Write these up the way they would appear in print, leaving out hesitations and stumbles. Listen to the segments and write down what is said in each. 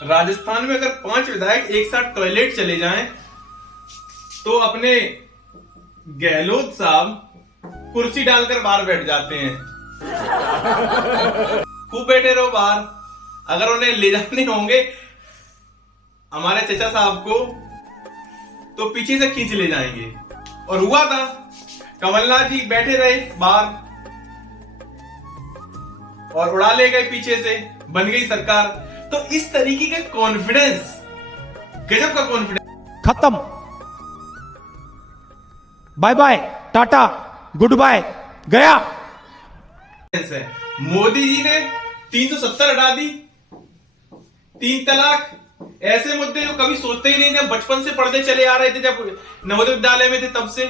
राजस्थान में अगर 5 विधायक एक साथ टॉयलेट चले जाएं तो अपने गहलोत साहब कुर्सी डालकर बाहर बैठ जाते हैं। खूब बैठे रहो बाहर। अगर उन्हें ले जाने होंगे हमारे चचा साहब को तो पीछे से खींच ले जाएंगे। और हुआ था, कमलनाथ जी बैठे रहे बाहर और उड़ा ले गए पीछे से, बन गई सरकार। तो इस तरीके का कॉन्फिडेंस, गजब का कॉन्फिडेंस। खत्म, bye bye, tata, good bye, गया। मोदी जी ने 370 हटा दी, 3 तलाक, ऐसे मुद्दे जो कभी सोचते ही नहीं थे, बचपन से पढ़ते चले आ रहे थे, जब नवोदय विद्यालय में थे तब से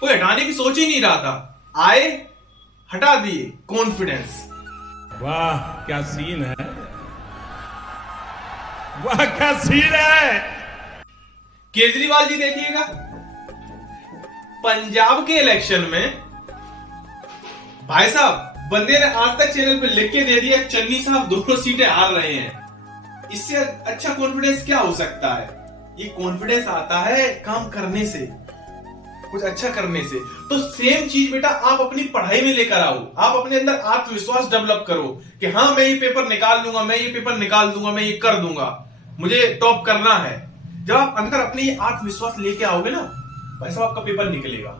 कोई हटाने की सोच ही नहीं रहा था। आए, हटा दिए। कॉन्फिडेंस। वाह क्या सीन है, वाह क्या सीन है। केजरीवाल जी देखिएगा, पंजाब के इलेक्शन में भाई साहब बंदे ने आज तक चैनल पे लिख के दे दिया चन्नी साहब दोनों सीटें हार रहे हैं। इससे अच्छा कॉन्फिडेंस क्या हो सकता है? ये कॉन्फिडेंस आता है काम करने से, कुछ अच्छा करने से। तो सेम चीज बेटा आप अपनी पढ़ाई में लेकर आओ। आप अपने अंदर आत्मविश्वास डेवलप करो कि हाँ मैं ये पेपर निकाल लूंगा, मैं ये पेपर निकाल दूंगा, मैं ये कर दूंगा, मुझे टॉप करना है। जब आप अंदर अपने ये आत्मविश्वास लेके आओगे ना भाई साहब, आपका पेपर निकलेगा।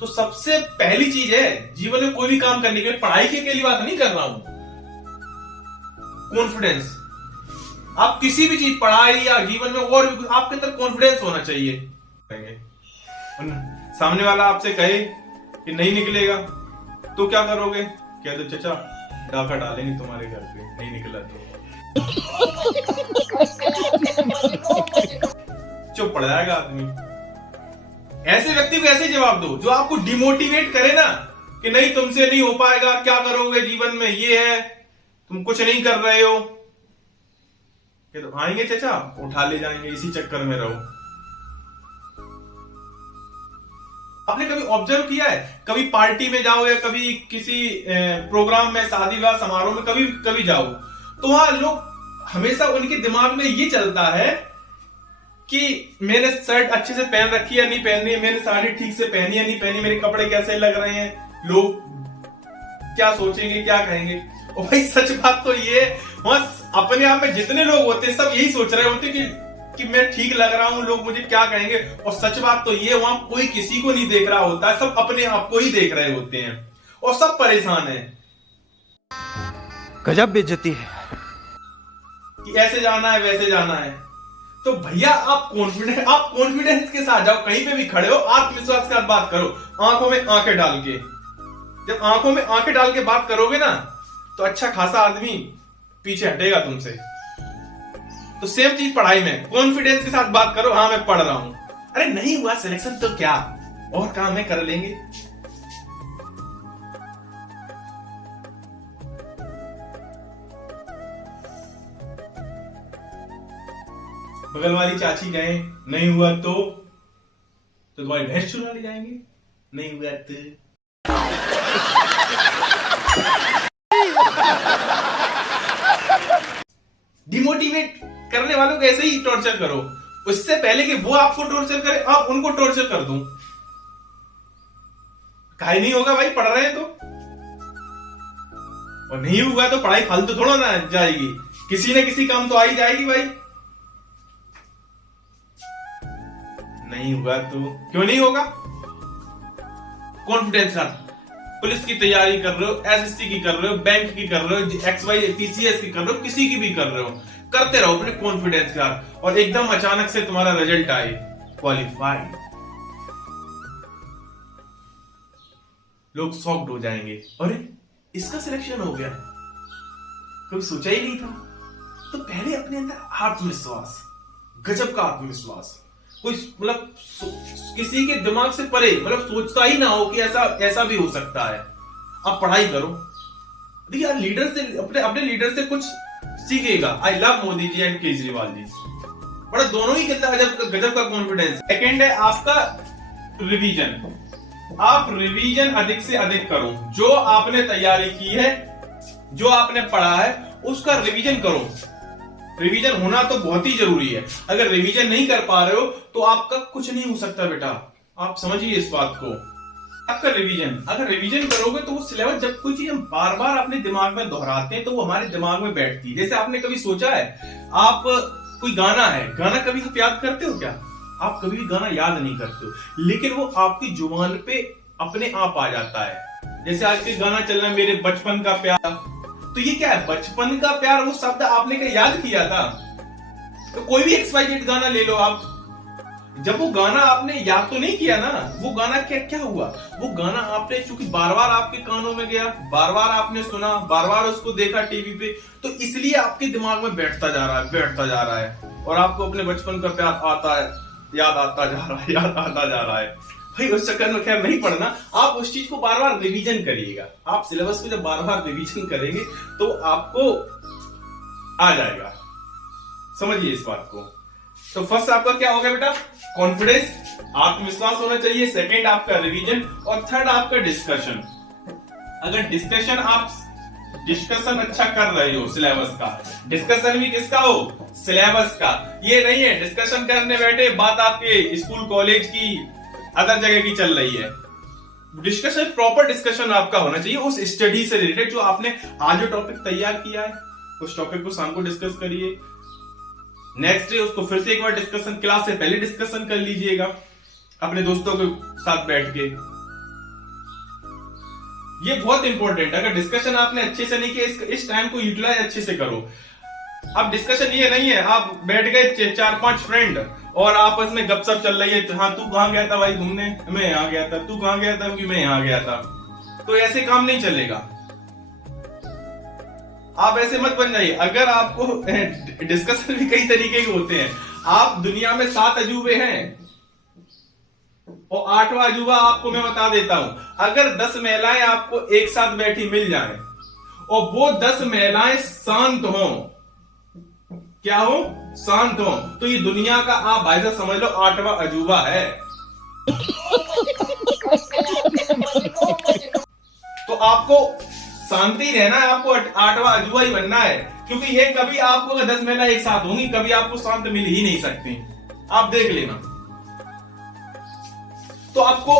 तो सबसे पहली चीज है जीवन में कोई भी काम करने के लिए, पढ़ाई के लिए बात नहीं कर रहा हूं, कॉन्फिडेंस। आप किसी भी चीज, पढ़ाई या जीवन में और भी आपके अंदर कॉन्फिडेंस होना चाहिए। सामने वाला आपसे कहे कि नहीं निकलेगा तो क्या करोगे? कह दो चचा डाका डालेंगे तुम्हारे घर पे, नहीं निकला तो चुप पड़ जाएगा आदमी। ऐसे व्यक्ति को ऐसे जवाब दो जो आपको डिमोटिवेट करे ना कि नहीं तुमसे नहीं हो पाएगा, क्या करोगे जीवन में, ये है, तुम कुछ नहीं कर रहे हो। तो आएंगे चचा, उठा ले जाएंगे, इसी चक्कर में रहो। आपने कभी ऑब्जर्व किया है, कभी पार्टी में जाओ या कभी किसी प्रोग्राम में, शादी विवाह समारोह में कभी कभी जाओ, तो वहां लोग हमेशा उनके दिमाग में ये चलता है कि मैंने शर्ट अच्छे से पहन रखी है नहीं पहननी है, मैंने साड़ी ठीक से पहनी है नहीं पहनी, मेरे कपड़े कैसे लग रहे हैं, लोग क्या सोचेंगे, क्या कहेंगे। और भाई सच बात तो ये, वहां अपने आप में जितने लोग होते हैं सब यही सोच रहे होते कि मैं ठीक लग रहा हूं, लोग मुझे क्या कहेंगे। और सच बात तो ये, वहां कोई किसी को नहीं देख रहा होता है, सब अपने आप को ही देख रहे होते हैं और सब परेशान है। गजब बेइज्जती है कि ऐसे जाना है वैसे जाना है। तो भैया आप कॉन्फिडेंस के साथ जाओ, कहीं पे भी खड़े हो आत्मविश्वास के साथ बात करो, आंखों में आंखें डाल के। जब आंखों में आंखें डाल के बात करोगे ना तो अच्छा खासा आदमी पीछे हटेगा तुमसे। तो सेम चीज पढ़ाई में, कॉन्फिडेंस के साथ बात करो, हाँ मैं पढ़ रहा हूं, अरे नहीं हुआ सिलेक्शन तो क्या और काम है, कर लेंगे। बगल वाली चाची गए, नहीं हुआ तो तुम्हारी भैंस चुरा ले जाएंगे, नहीं हुआ तो। डिमोटिवेट करने वालों को ऐसे ही टॉर्चर करो, उससे पहले कि वो आपको टॉर्चर करे आप उनको टॉर्चर कर दो। काहे नहीं होगा भाई, पढ़ रहे हैं तो। और नहीं हुआ तो पढ़ाई फालतू थोड़ा ना जाएगी, किसी न किसी काम तो आ ही जाएगी भाई। नहीं हुआ तो क्यों नहीं होगा? कॉन्फिडेंस साथ पुलिस की तैयारी कर रहे हो, एसएससी की कर रहे हो, बैंक की कर रहे हो, XY TCS की कर रहे हो, किसी की भी कर रहे हो, करते रहो अपने कॉन्फिडेंस के साथ। और एकदम अचानक से तुम्हारा रिजल्ट आए क्वालिफाइड, लोग शॉक्ड हो जाएंगे, अरे इसका सिलेक्शन हो गया, कभी सोचा ही नहीं था। तो पहले अपने अंदर आत्मविश्वास, गजब का आत्मविश्वास, कोई मतलब किसी के दिमाग से परे, मतलब सोचता ही ना हो कि ऐसा भी हो सकता है। आप पढ़ाई करो, देखिए लीडर से, अपने लीडर से कुछ सीखेगा। I love Modi ji and Kejriwal ji, बड़ा दोनों ही कितना गजब का कॉन्फिडेंस। सेकेंड है आपका रिवीजन। आप रिवीजन अधिक से अधिक करो, जो आपने तैयारी की है, जो आपने पढ़ा है उसका रिवीजन करो। रिवीजन होना तो बहुत ही जरूरी है। अगर रिवीजन नहीं कर पा रहे हो तो आपका कुछ नहीं हो सकता बेटा, आप समझिए इस बात को। आपका रिवीजन, अगर रिवीजन करोगे तो वो सिलेबस, जब कोई चीज हम बार बार अपने दिमाग में दोहराते हैं तो वो हमारे दिमाग में बैठती है। जैसे आपने कभी सोचा है, आप कोई गाना है, गाना कभी आप याद करते हो क्या? आप कभी भी गाना याद नहीं करते हो, लेकिन वो आपकी जुबान पे अपने आप आ जाता है। जैसे आज के गाना चल रहा है, मेरे बचपन का प्यार, तो ये क्या है? बचपन का प्यार, वो शब्द आपने क्या याद किया था? तो कोई भी XYZ गाना ले लो आप, जब वो गाना आपने याद तो नहीं किया ना, वो गाना क्या क्या हुआ? वो गाना आपने चूंकि बार बार आपके कानों में गया, बार बार आपने सुना, बार बार उसको देखा टीवी पे, तो इसलिए आपके दिमाग में बैठता जा रहा है, बैठता जा रहा है, और आपको अपने बचपन का प्यार आता है, याद आता जा रहा है, याद आता जा रहा है। भाई उस चक्कर में खैर नहीं पढ़ना, आप उस चीज को बार बार रिवीजन करिएगा। आप सिलेबस को जब बार बार रिवीजन करेंगे तो आपको आ जाएगा, समझिए इस बात को। तो फर्स्ट आपका क्या होगा बेटा? कॉन्फिडेंस, आत्मविश्वास होना चाहिए। सेकंड आपका रिवीजन, और थर्ड आपका डिस्कशन। अगर डिस्कशन अच्छा कर रहे हो सिलेबस का, डिस्कशन भी किसका हो? सिलेबस का। ये नहीं है डिस्कशन करने बैठे, बात आपके स्कूल कॉलेज की, अदर जगह की चल रही है। डिस्कशन, प्रॉपर डिस्कशन आपका होना चाहिए उस स्टडी से रिलेटेड जो आपने आज जो टॉपिक तैयार किया है, उस टॉपिक को शाम को डिस्कस करिए। नेक्स्ट डे उसको फिर से एक बार डिस्कशन, क्लास से पहले डिस्कशन कर लीजिएगा अपने दोस्तों के साथ बैठ के। ये बहुत इंपॉर्टेंट है। अगर डिस्कशन आपने अच्छे से नहीं किया, इस टाइम को यूटिलाइज अच्छे से करो। अब डिस्कशन ये नहीं है आप बैठ गए 4-5 फ्रेंड और आपस में गपशप चल रही है, हाँ तू कहां गया था भाई घूमने, मैं यहां गया था, तू कहां गया था, मैं यहां गया था, तो ऐसे काम नहीं चलेगा। आप ऐसे मत बन जाइए। अगर आपको डिस्कशन भी कई तरीके के होते हैं, आप दुनिया में 7 अजूबे हैं और 8वां अजूबा आपको मैं बता देता हूं। अगर 10 महिलाएं आपको एक साथ बैठी मिल जाएं और वो 10 महिलाएं शांत हों, क्या हो? शांत हो, तो ये दुनिया का आप भाई साहब समझ लो 8वां अजूबा है। तो आपको शांति रहना है, आपको 8वां अजूबा ही बनना है, क्योंकि ये कभी आपको 10 महिला एक साथ होंगी, कभी आपको शांत मिल ही नहीं सकती। आप देख लेना। तो आपको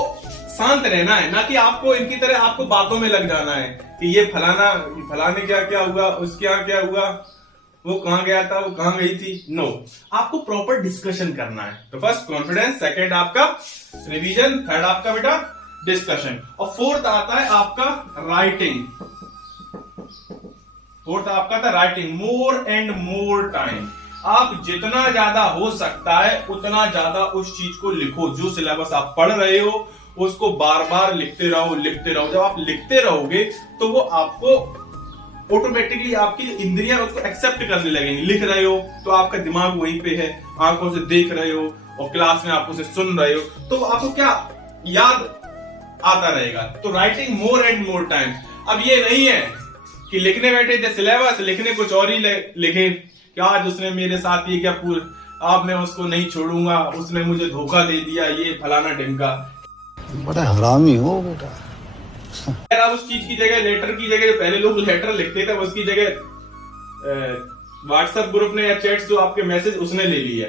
शांत रहना है, ना कि आपको इनकी तरह आपको बातों में लग जाना है कि ये फलाने क्या क्या हुआ, उसके यहाँ क्या हुआ, वो कहां गया था, वो कहां गई थी। नो, आपको प्रॉपर डिस्कशन करना है। तो फर्स्ट कॉन्फिडेंस, सेकंड आपका रिवीजन, थर्ड आपका बेटा डिस्कशन, और फोर्थ आता है आपका राइटिंग। फोर्थ आपका था writing. More and more time, आप जितना ज्यादा हो सकता है उतना ज्यादा उस चीज को लिखो। जो सिलेबस आप पढ़ रहे हो उसको बार बार लिखते रहो, लिखते रहो। जब आप लिखते रहोगे तो वो आपको ऑटोमेटिकली आपकी इंद्रियां उसको एक्सेप्ट करने लगेंगी। लिख रहे हो तो आपका दिमाग वहीं पे है, आंखों से देख रहे हो और क्लास में आप उसे सुन रहे हो, तो आपको क्या याद आता रहेगा। तो writing more and more time. अब ये नहीं है कि लिखने बैठे थे सिलेबस, लिखने कुछ और ही लिखे कि आज उसने मेरे साथ ये क्या अब मैं उसको नहीं छोड़ूंगा, उसने मुझे धोखा दे दिया, ये फलाना ढिमका। बड़ा हरामी हो बेटा। आप उस चीज की जगह, लेटर की जगह, जो पहले लोग लेटर लिखते थे उसकी जगह व्हाट्सएप ग्रुप ने या चैट्स जो आपके मैसेज उसने ले लिया।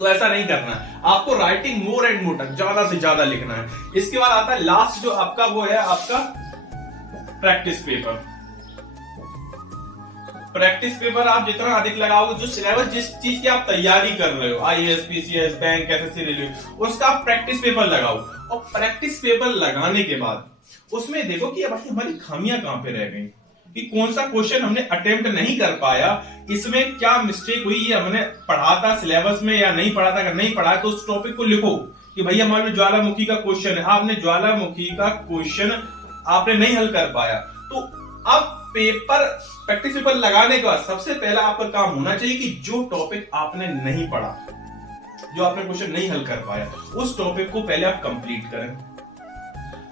तो ऐसा नहीं करना है, आपको राइटिंग मोर एंड मोर, ज्यादा से ज्यादा लिखना है। इसके बाद आता है लास्ट जो आपका, वो है आपका प्रैक्टिस पेपर। प्रैक्टिस पेपर आप जितना अधिक लगाओगे, जो सिलेबस जिस चीज की आप तैयारी कर रहे हो, IAS, PCS, bank, SSC, railway, उसका आप प्रैक्टिस पेपर लगाओ। और प्रैक्टिस पेपर लगाने के बाद उसमें देखो कि भाई हमारी खामियां कहां पे रह गई, कि कौन सा क्वेश्चन हमने अटेम्प्ट नहीं कर पाया, इसमें क्या मिस्टेक हुई, ये हमने पढ़ा था सिलेबस में या नहीं पढ़ा था। अगर नहीं पढ़ा तो उस टॉपिक को लिखो कि भैया हमारे में ज्वालामुखी का क्वेश्चन है, आपने ज्वालामुखी का क्वेश्चन आपने नहीं हल कर पाया। तो अब पेपर, प्रैक्टिस पेपर लगाने के बाद सबसे पहला आपका काम होना चाहिए कि जो टॉपिक आपने नहीं पढ़ा, जो आपने क्वेश्चन नहीं हल कर पाया, उस टॉपिक को पहले आप कंप्लीट करें।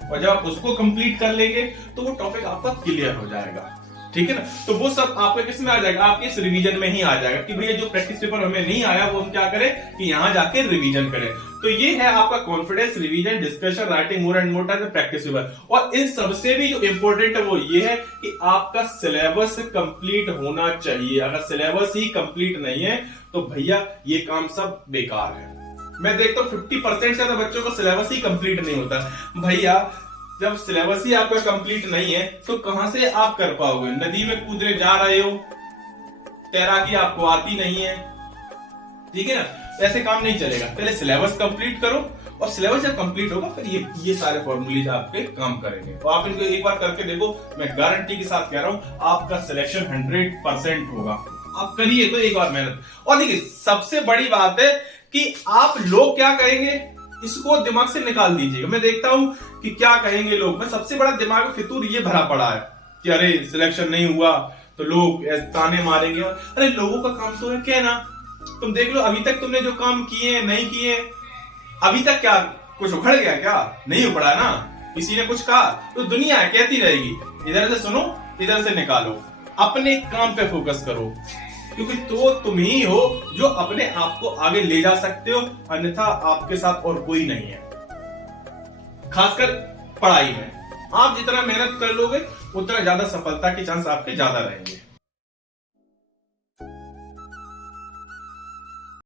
और जब आप उसको कंप्लीट कर लेंगे तो वो टॉपिक आपका क्लियर हो जाएगा। ठीक है ना। तो वो सब आपके किस में आ जाएगा, आपके इस रिवीजन में ही आ जाएगा कि भैया जो प्रैक्टिस पेपर हमें नहीं आया वो हम क्या करें कि यहां जाके रिवीजन करें। तो ये है आपका confidence, revision, discussion, writing more and more time, practice paper. और इन सबसे भी जो इंपॉर्टेंट है वो ये है कि आपका सिलेबस कंप्लीट होना चाहिए। अगर सिलेबस ही कंप्लीट नहीं है तो भैया ये काम सब बेकार है। मैं देखता हूं 50% से ज्यादा बच्चों का सिलेबस ही कंप्लीट नहीं होता। भैया जब सिलेबस ही आपका कंप्लीट नहीं है तो कहां से आप कर पाओगे? नदी में कूदने जा रहे हो, तैराकी आपको आती नहीं है, ठीक है ना, ऐसे काम नहीं चलेगा। पहले सिलेबस कंप्लीट करो, और सिलेबस जब कंप्लीट होगा फिर ये सारे फॉर्मूलेज आपके काम करेंगे। तो आप इनको एक बार करके देखो, मैं गारंटी के साथ कह रहा हूं आपका सिलेक्शन 100% होगा। आप करिए तो एक बार मेहनत। और देखिए सबसे बड़ी बात है कि आप लोग क्या कहेंगे इसको दिमाग से निकाल दीजिएगा। मैं देखता हूं कि क्या कहेंगे लोग। मैं सबसे बड़ा दिमाग में फितूर ये भरा पड़ा है कि अरे सिलेक्शन नहीं हुआ तो लोग ताने मारेंगे। अरे लोगों का काम तो है कहना। तुम देख लो अभी तक तुमने जो काम किए नहीं किए, अभी तक क्या कुछ उखड़ गया? क्या नहीं उखड़ा ना, किसी ने कुछ कहा तो दुनिया कहती रहेगी, इधर से सुनो इधर से निकालो। अपने काम पे फोकस करो, क्योंकि तो तुम ही हो जो अपने आप को आगे ले जा सकते हो, अन्यथा आपके साथ और कोई नहीं है। खासकर पढ़ाई में आप जितना मेहनत कर लोगे उतना ज्यादा सफलता के चांस आपके ज्यादा रहेंगे।